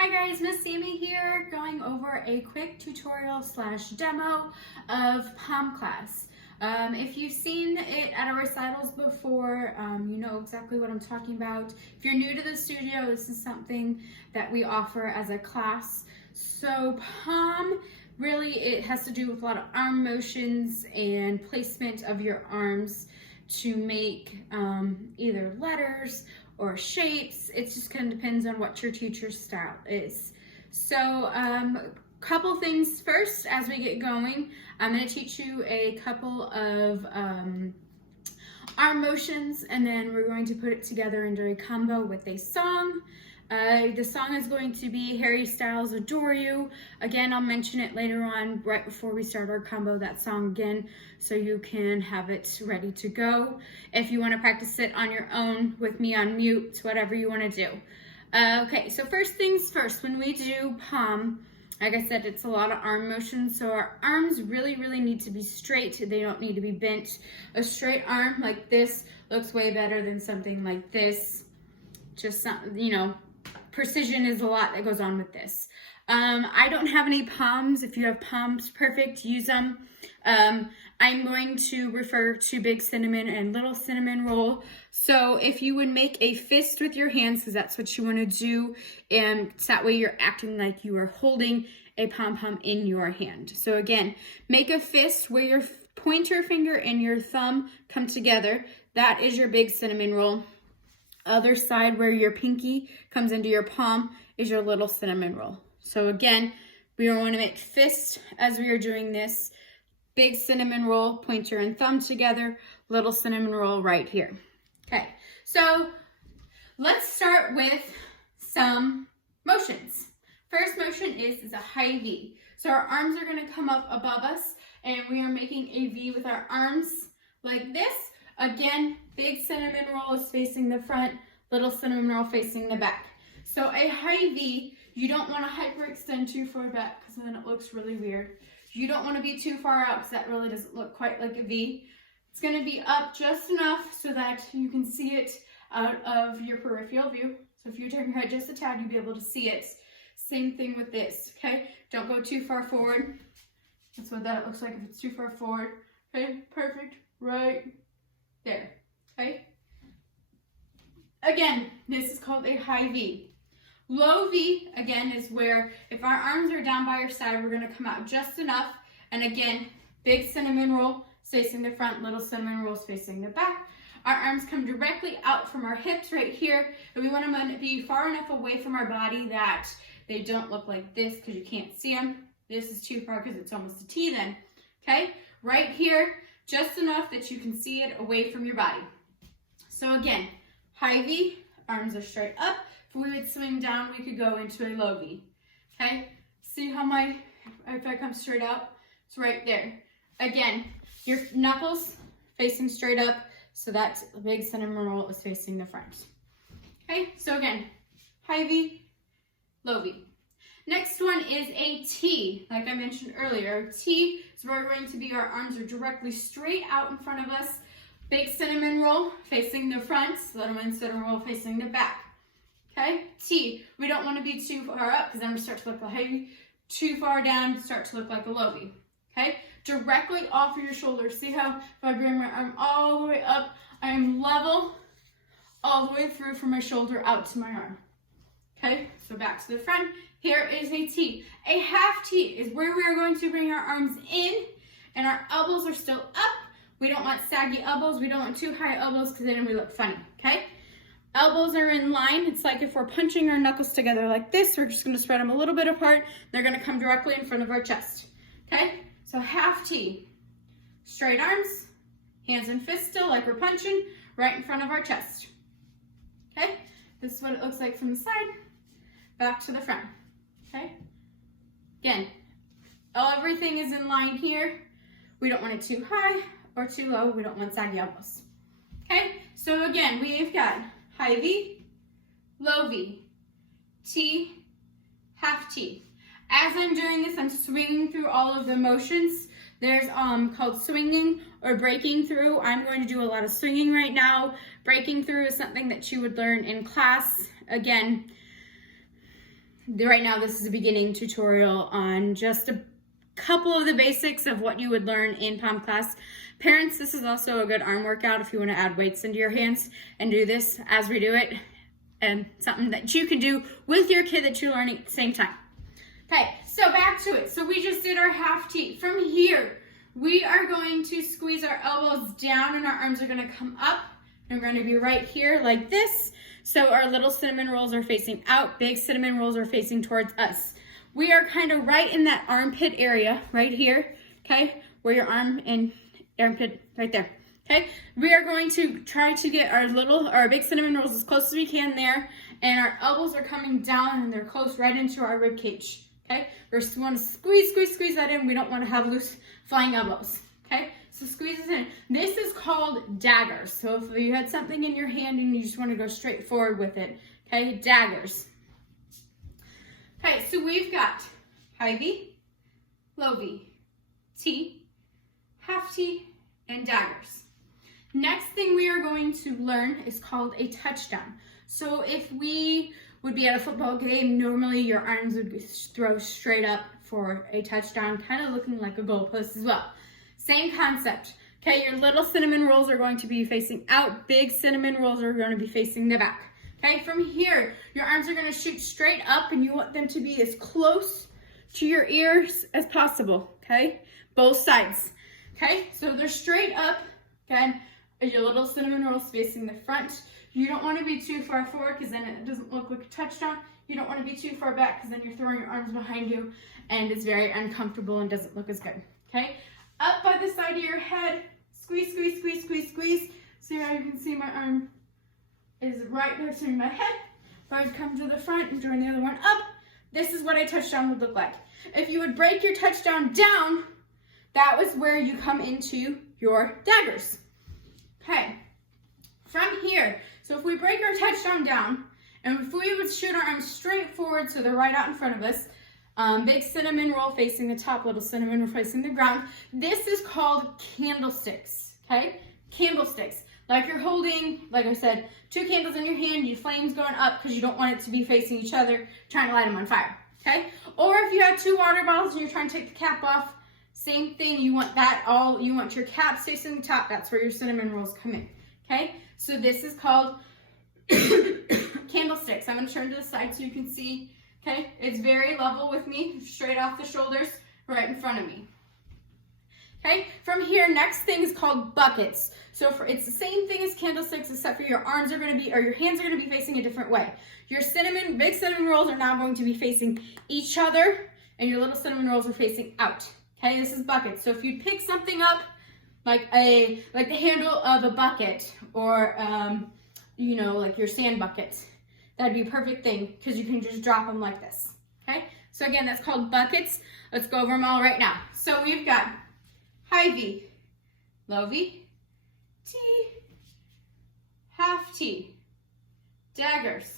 Hi guys, Miss Sami here, going over a quick tutorial / demo of Pom class. If you've seen it at our recitals before, you know exactly what I'm talking about. If you're new to the studio, this is something that we offer as a class. So Pom, really it has to do with a lot of arm motions and placement of your arms to make either letters or shapes. It just kind of depends on what your teacher's style is. So couple things first as we get going. I'm going to teach you a couple of arm motions, and then we're going to put it together into a combo with a song. The song is going to be Harry Styles' Adore You. Again, I'll mention it later on right before we start our combo, that song again, so you can have it ready to go. If you want to practice it on your own with me on mute, it's whatever you want to do. Okay, so first things first, when we do Pom, like I said, it's a lot of arm motion, so our arms really need to be straight. They don't need to be bent. A straight arm like this looks way better than something like this. Just, you know, precision is a lot that goes on with this. I don't have any Poms. If you have Poms, perfect, use them. I'm going to refer to big cinnamon and little cinnamon roll. So if you would make a fist with your hands, because that's what you want to do, and that way you're acting like you are holding a pom-pom in your hand. So again, make a fist where your pointer finger and your thumb come together. That is your big cinnamon roll. Other side where your pinky comes into your palm is your little cinnamon roll. So again, we want to make fists as we are doing this. Big cinnamon roll, pointer and thumb together, little cinnamon roll right here. Okay, so let's start with some motions. First motion is a high V. So our arms are going to come up above us, and we are making a V with our arms like this. Again, big cinnamon roll is facing the front, little cinnamon roll facing the back. So a high V, you don't want to hyperextend too far back because then it looks really weird. You don't want to be too far out because that really doesn't look quite like a V. It's going to be up just enough so that you can see it out of your peripheral view. So if you turn your head just a tad, you'll be able to see it. Same thing with this, okay? Don't go too far forward. That's what that looks like if it's too far forward. Okay, perfect, right there, okay? Again, this is called a high V. Low V, again, is where if our arms are down by our side, we're gonna come out just enough. And again, big cinnamon roll facing the front, little cinnamon rolls facing the back. Our arms come directly out from our hips right here, and we wanna be far enough away from our body that they don't look like this because you can't see them. This is too far because it's almost a T then, okay? Right here, just enough that you can see it away from your body. So again, high V, arms are straight up. If we would swing down, we could go into a low V, okay? See how if I come straight out, it's right there. Again, your knuckles facing straight up, so that big cinnamon roll is facing the front. Okay, so again, high V, low V. Next one is a T, like I mentioned earlier. T is where we're going to be, our arms are directly straight out in front of us. Big cinnamon roll facing the front, little cinnamon roll facing the back. Okay, T. We don't want to be too far up because then we start to look like a high V. Too far down, start to look like a low V. Okay, directly off of your shoulders. See how if I bring my arm all the way up, I am level all the way through from my shoulder out to my arm. Okay, so back to the front. Here is a T. A half T is where we are going to bring our arms in and our elbows are still up. We don't want saggy elbows. We don't want too high elbows because then we look funny, okay? Elbows are in line. It's like if we're punching our knuckles together like this, we're just gonna spread them a little bit apart. They're gonna come directly in front of our chest, okay? So half T. Straight arms, hands and fists still like we're punching, right in front of our chest, okay? This is what it looks like from the side, back to the front, okay? Again, everything is in line here. We don't want it too high or too low. We don't want saggy elbows. Okay, so again, we've got high V, low V, T, half T. As I'm doing this, I'm swinging through all of the motions. There's called swinging or breaking through. I'm going to do a lot of swinging right now. Breaking through is something that you would learn in class. Again, right now this is a beginning tutorial on just a couple of the basics of what you would learn in Pom class. Parents, this is also a good arm workout if you want to add weights into your hands and do this as we do it, and something that you can do with your kid that you're learning at the same time. Okay, so back to it. So we just did our half T. From here, we are going to squeeze our elbows down and our arms are going to come up. And we're going to be right here like this. So our little cinnamon rolls are facing out, big cinnamon rolls are facing towards us. We are kind of right in that armpit area right here, okay, where your arm and armpit right there. Okay, we are going to try to get our big cinnamon rolls as close as we can there, and our elbows are coming down and they're close right into our rib cage. Okay, we want to squeeze that in. We don't want to have loose flying elbows. Okay, so squeeze this in. This is called daggers. So if you had something in your hand and you just want to go straight forward with it, okay, daggers. Okay, so we've got high V, low V, T, half T, and daggers. Next thing we are going to learn is called a touchdown. So if we would be at a football game, normally your arms would be thrown straight up for a touchdown, kind of looking like a goalpost as well. Same concept. Okay, your little cinnamon rolls are going to be facing out, big cinnamon rolls are going to be facing the back. Okay, from here, your arms are going to shoot straight up and you want them to be as close to your ears as possible, okay? Both sides, okay? So they're straight up, again, your little cinnamon rolls facing the front. You don't want to be too far forward because then it doesn't look like a touchdown. You don't want to be too far back because then you're throwing your arms behind you and it's very uncomfortable and doesn't look as good, okay? Up by the side of your head, squeeze, squeeze, squeeze, squeeze, squeeze. See how you can see my arm is right next to my head. If I would come to the front and join the other one up, this is what a touchdown would look like. If you would break your touchdown down, that was where you come into your daggers. Okay, from here, so if we break our touchdown down, and if we would shoot our arms straight forward so they're right out in front of us, big cinnamon roll facing the top, little cinnamon roll facing the ground, this is called candlesticks, okay? Candlesticks. Like you're holding, like I said, 2 candles in your hand, your flames going up because you don't want it to be facing each other, trying to light them on fire, okay? Or if you have 2 water bottles and you're trying to take the cap off, same thing, you want you want your caps facing the top, that's where your cinnamon rolls come in, okay? So this is called candlesticks. I'm gonna turn to the side so you can see, okay? It's very level with me, straight off the shoulders, right in front of me. Okay, from here, next thing is called buckets. So it's the same thing as candlesticks, except for your arms are going to be, or your hands are going to be facing a different way. Your big cinnamon rolls are now going to be facing each other, and your little cinnamon rolls are facing out. Okay, this is buckets. So if you pick something up, like the handle of a bucket, or you know, like your sand bucket, that'd be a perfect thing because you can just drop them like this. Okay, so again, that's called buckets. Let's go over them all right now. So we've got high V, low V, T, half T, daggers,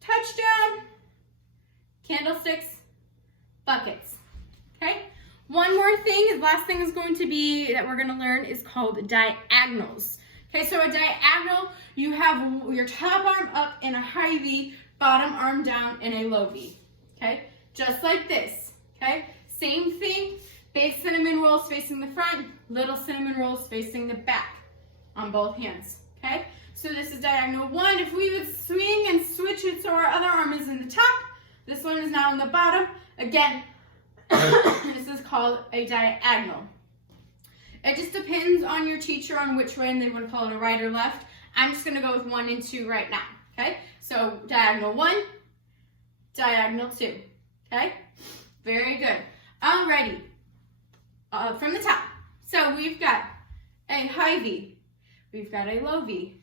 touchdown, candlesticks, buckets, okay? One more thing, the last thing is going to be that we're gonna learn is called diagonals. Okay, so a diagonal, you have your top arm up in a high V, bottom arm down in a low V, okay? Just like this, okay? Same thing. Big cinnamon rolls facing the front, little cinnamon rolls facing the back on both hands, okay? So this is diagonal 1. If we would swing and switch it so our other arm is in the top, this one is now on the bottom. Again, this is called a diagonal. It just depends on your teacher on which way they want to call it, a right or left. I'm just going to go with 1 and 2 right now, okay? So diagonal 1, diagonal 2, okay? Very good. Alrighty. From the top. So we've got a high V, we've got a low V,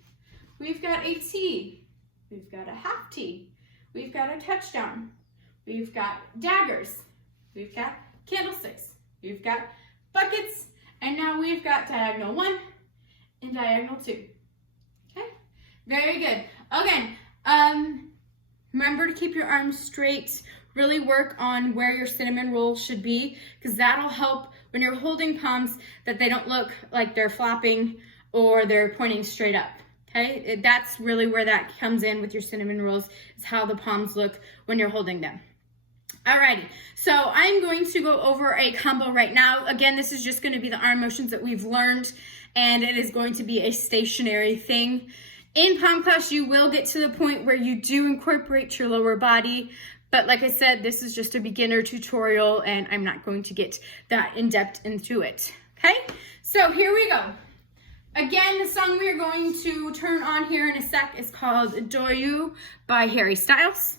we've got a T, we've got a half T, we've got a touchdown, we've got daggers, we've got candlesticks, we've got buckets, and now we've got diagonal 1 and diagonal 2. Okay, very good. Again, remember to keep your arms straight. Really work on where your cinnamon roll should be, because that'll help when you're holding poms that they don't look like they're flopping or they're pointing straight up. Okay, that's really where that comes in with your cinnamon rolls, is how the palms look when you're holding them. Alrighty, so I'm going to go over a combo right now. Again, this is just going to be the arm motions that we've learned, and it is going to be a stationary thing. In Pom class, you will get to the point where you do incorporate your lower body, but like I said, this is just a beginner tutorial, and I'm not going to get that in-depth into it. Okay, so here we go. Again, the song we are going to turn on here in a sec is called Adore You by Harry Styles.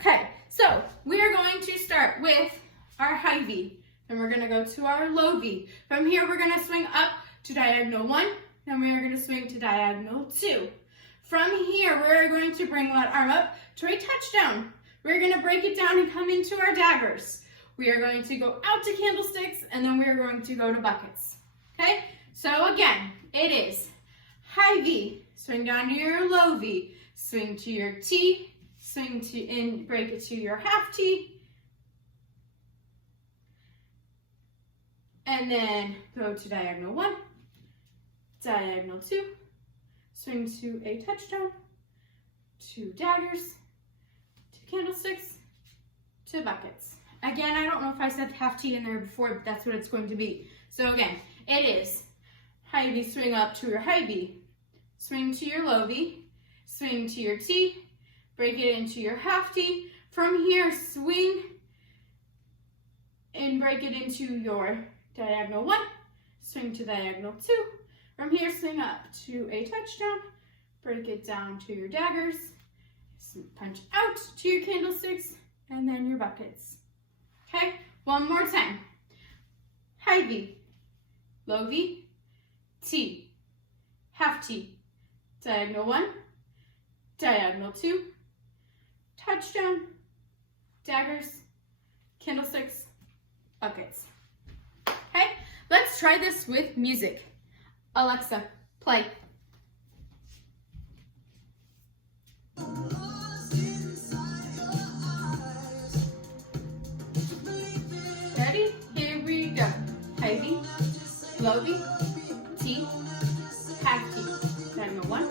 Okay, so we are going to start with our high V, and we're gonna go to our low V. From here, we're gonna swing up to diagonal 1, then we are gonna swing to diagonal 2. From here, we're going to bring that arm up to a touchdown. We're gonna break it down and come into our daggers. We are going to go out to candlesticks, and then we are going to go to buckets. Okay, so again, it is high V, swing down to your low V, swing to your T, swing to in, break it to your half T, and then go to diagonal 1, diagonal 2, swing to a touchdown, 2 daggers, 2 candlesticks, 2 buckets. Again, I don't know if I said half T in there before, but that's what it's going to be. So again, it is high V, swing up to your high V, swing to your low V, swing to your T, break it into your half T. From here, swing and break it into your diagonal 1, swing to diagonal 2. From here, swing up to a touchdown, break it down to your daggers, punch out to your candlesticks, and then your buckets. Okay, one more time. High V, low V, T, half T, diagonal 1, diagonal 2, touchdown, daggers, candlesticks, buckets. Okay, let's try this with music. Alexa, play. Ready? Here we go. High V, low V, T, half T, diagonal 1,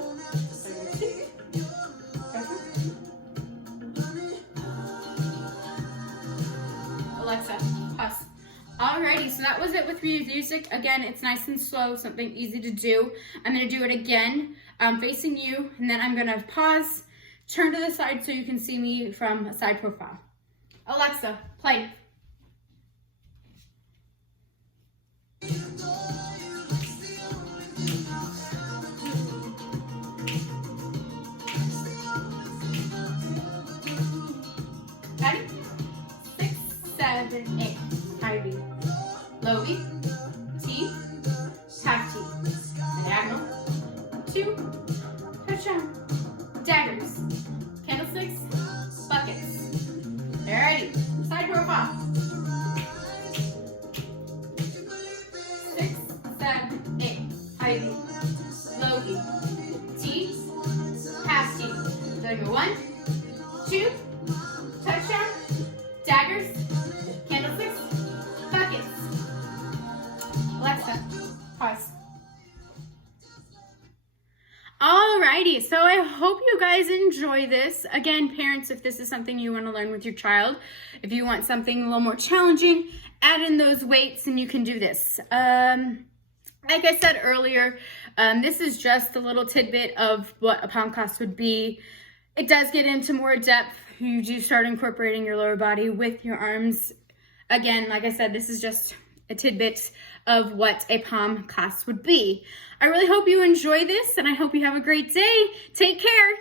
diagonal 2, Alexa, pause. Alrighty, so that was it with music. Again, it's nice and slow, something easy to do. I'm gonna do it again, facing you, and then I'm gonna pause, turn to the side so you can see me from a side profile. Alexa, play. Ready? 6, 7, 8. High V, low V, T, half T, diagonal, 2, touchdown, daggers, candlesticks, buckets. Alrighty, side profile. 6, 7, 8. High V, low V, T, half T, diagonal 1, 2, touchdown, daggers, candlesticks, buckets. Alexa, pause. Alrighty, so I hope you guys enjoy this. Again, parents, if this is something you want to learn with your child, if you want something a little more challenging, add in those weights and you can do this. Like I said earlier, this is just a little tidbit of what a Pom class would be. It does get into more depth. You do start incorporating your lower body with your arms. Again, like I said, this is just a tidbit of what a Pom class would be. I really hope you enjoy this, and I hope you have a great day. Take care.